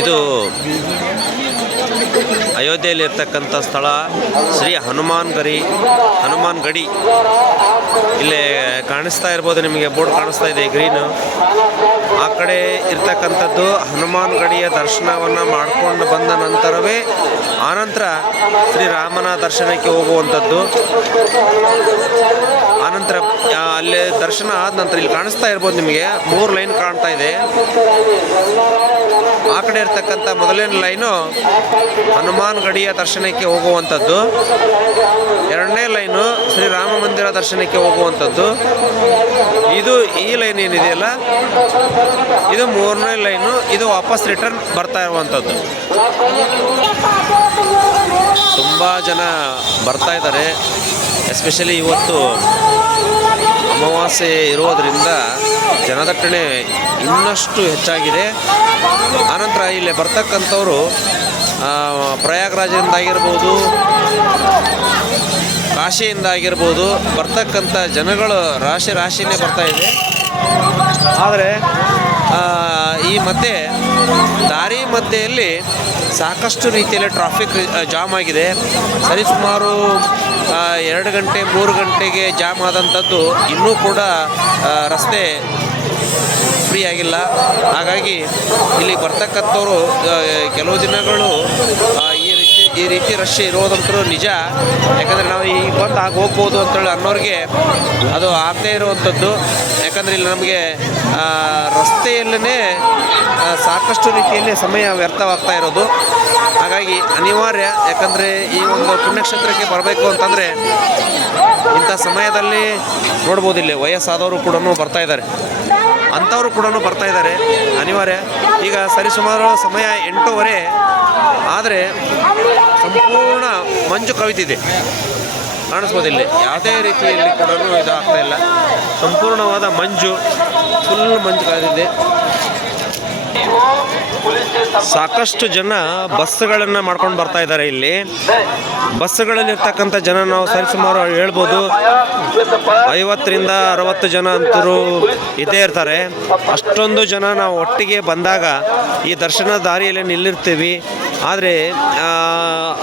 ಇದು ಅಯೋಧ್ಯೆಯಲ್ಲಿ ಇರ್ತಕ್ಕಂಥ ಸ್ಥಳ ಶ್ರೀ ಹನುಮಾನ್ ಗರಿ, ಹನುಮಾನ್ ಗಡಿ. ಇಲ್ಲೇ ಕಾಣಿಸ್ತಾ ಇರ್ಬೋದು ನಿಮಗೆ ಬೋರ್ಡ್ ಕಾಣಿಸ್ತಾ ಇದೆ ಗ್ರೀನು. ಆ ಕಡೆ ಇರ್ತಕ್ಕಂಥದ್ದು ಹನುಮಾನ್ ಗಡಿಯ ದರ್ಶನವನ್ನು ಮಾಡಿಕೊಂಡು ಬಂದ ನಂತರವೇ ಆನಂತರ ಶ್ರೀರಾಮನ ದರ್ಶನಕ್ಕೆ ಹೋಗುವಂಥದ್ದು. ಆನಂತರ ಅಲ್ಲಿ ದರ್ಶನ ಆದ ನಂತರ ಇಲ್ಲಿ ಕಾಣಿಸ್ತಾ ಇರ್ಬೋದು ನಿಮಗೆ, ಮೂರು ಲೈನ್ ಕಾಣ್ತಾ ಇದೆ. ಆ ಕಡೆ ಇರ್ತಕ್ಕಂಥ ಮೊದಲನೇ ಲೈನು ಹನುಮಾನ್ ಗಡಿಯ ದರ್ಶನಕ್ಕೆ ಹೋಗುವಂಥದ್ದು. ಮಂದಿರ ದರ್ಶನಕ್ಕೆ ಹೋಗುವಂಥದ್ದು. ಇದು ಈ ಲೈನ್ ಏನಿದೆಯಲ್ಲ ಇದು ಮೂರನೇ ಲೈನು ಇದು ವಾಪಸ್ ರಿಟರ್ನ್ ಬರ್ತಾ ಇರುವಂಥದ್ದು. ತುಂಬ ಜನ ಬರ್ತಾ ಇದ್ದಾರೆ. ಎಸ್ಪೆಷಲಿ ಇವತ್ತು ಅಮಾವಾಸ್ಯೆ ಇರೋದರಿಂದ ಜನದಟ್ಟಣೆ ಇನ್ನಷ್ಟು ಹೆಚ್ಚಾಗಿದೆ. ಆನಂತರ ಇಲ್ಲಿ ಬರ್ತಕ್ಕಂಥವರು ಆ, ಪ್ರಯಾಗ್ರಾಜದಿಂದ ಆಗಿರ್ಬೋದು, ಬರ್ತಕ್ಕಂಥ ಜನಗಳು ರಾಶಿ ರಾಶಿನೇ ಬರ್ತಾ ಇದೆ. ಆದರೆ ಈ ಮಧ್ಯೆ, ದಾರಿ ಮಧ್ಯೆಯಲ್ಲಿ ಸಾಕಷ್ಟು ರೀತಿಯಲ್ಲಿ ಟ್ರಾಫಿಕ್ ಜಾಮ್ ಆಗಿದೆ. ಸರಿಸುಮಾರು ಎರಡು ಗಂಟೆ, ಮೂರು ಗಂಟೆಗೆ ಜಾಮ್ ಆದಂಥದ್ದು ಇನ್ನೂ ಕೂಡ ರಸ್ತೆ ಫ್ರೀ ಆಗಿಲ್ಲ. ಹಾಗಾಗಿ, ಇಲ್ಲಿ ಬರ್ತಕ್ಕಂಥವರು ಕೆಲವು ದಿನಗಳು ಈ ಈ ರೀತಿ ರಶ್ ಇರೋದಂತೂ ನಿಜ. ಯಾಕಂದರೆ ನಾವು ಈಗ ಬಂದು ಆಗ ಹೋಗ್ಬೋದು ಅಂತೇಳಿ ಅನ್ನೋರಿಗೆ ಅದು ಆಗದೇ ಇರುವಂಥದ್ದು. ಯಾಕಂದರೆ ಇಲ್ಲಿ ನಮಗೆ ರಸ್ತೆಯಲ್ಲೇ ಸಾಕಷ್ಟು ರೀತಿಯಲ್ಲಿ ಸಮಯ ವ್ಯರ್ಥವಾಗ್ತಾ ಇರೋದು. ಹಾಗಾಗಿ ಅನಿವಾರ್ಯ. ಯಾಕಂದರೆ ಈ ಒಂದು ಪುಣ್ಯಕ್ಷೇತ್ರಕ್ಕೆ ಬರಬೇಕು ಅಂತಂದರೆ ಇಂಥ ಸಮಯದಲ್ಲಿ ನೋಡ್ಬೋದು ಇಲ್ಲಿ ವಯಸ್ಸಾದವರು ಕೂಡ ಬರ್ತಾ ಇದ್ದಾರೆ. ಅಂಥವರು ಕೂಡ ಬರ್ತಾ ಇದ್ದಾರೆ. ಅನಿವಾರ್ಯ. ಈಗ ಸರಿಸುಮಾರು ಸಮಯ ಎಂಟೂವರೆ. ಆದರೆ ಸಂಪೂರ್ಣ ಮಂಜು ಕವಿತಿದೆ ಕಾಣಿಸ್ಬೋದು ಇಲ್ಲಿ. ಯಾವುದೇ ರೀತಿಯಲ್ಲಿ ಕೂಡ ಇದಾಗ್ತಾ ಇಲ್ಲ. ಸಂಪೂರ್ಣವಾದ ಮಂಜು ಫುಲ್ ಮಂಜು ಕವಿದಿದೆ ಸಾಕಷ್ಟು ಜನ ಬಸ್ಸುಗಳನ್ನು ಮಾಡ್ಕೊಂಡು ಬರ್ತಾ ಇದ್ದಾರೆ ಇಲ್ಲಿ. ಬಸ್ಸುಗಳಲ್ಲಿರ್ತಕ್ಕಂಥ ಜನ ನಾವು ಸರಿಸುಮಾರು ಹೇಳ್ಬೋದು. ಐವತ್ತರಿಂದ ಅರವತ್ತು ಜನ ಅಂತರೂ ಇದ್ದೇ ಇರ್ತಾರೆ. ಅಷ್ಟೊಂದು ಜನ ನಾವು ಒಟ್ಟಿಗೆ ಬಂದಾಗ ಈ ದರ್ಶನ ದಾರಿಯಲ್ಲಿ ನಿಲ್ಲಿರ್ತೀವಿ. ಆದರೆ ಆ,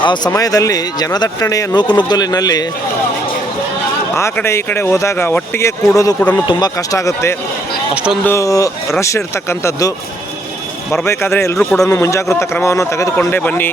ಆ ಸಮಯದಲ್ಲಿ ಜನದಟ್ಟಣೆಯ ನೂಕು ನುಗ್ಗಲಿನಲ್ಲಿ ಆ ಕಡೆ ಈ ಕಡೆ ಹೋದಾಗ ಒಟ್ಟಿಗೆ ಕೂಡೋದು ಕೂಡ ತುಂಬ ಕಷ್ಟ ಆಗುತ್ತೆ. ಅಷ್ಟೊಂದು ರಶ್ ಇರ್ತಕ್ಕಂಥದ್ದು. ಬರಬೇಕಾದ್ರೆ ಎಲ್ಲರೂ ಕೂಡ ಮುಂಜಾಗ್ರತಾ ಕ್ರಮವನ್ನು ತೆಗೆದುಕೊಂಡೇ ಬನ್ನಿ.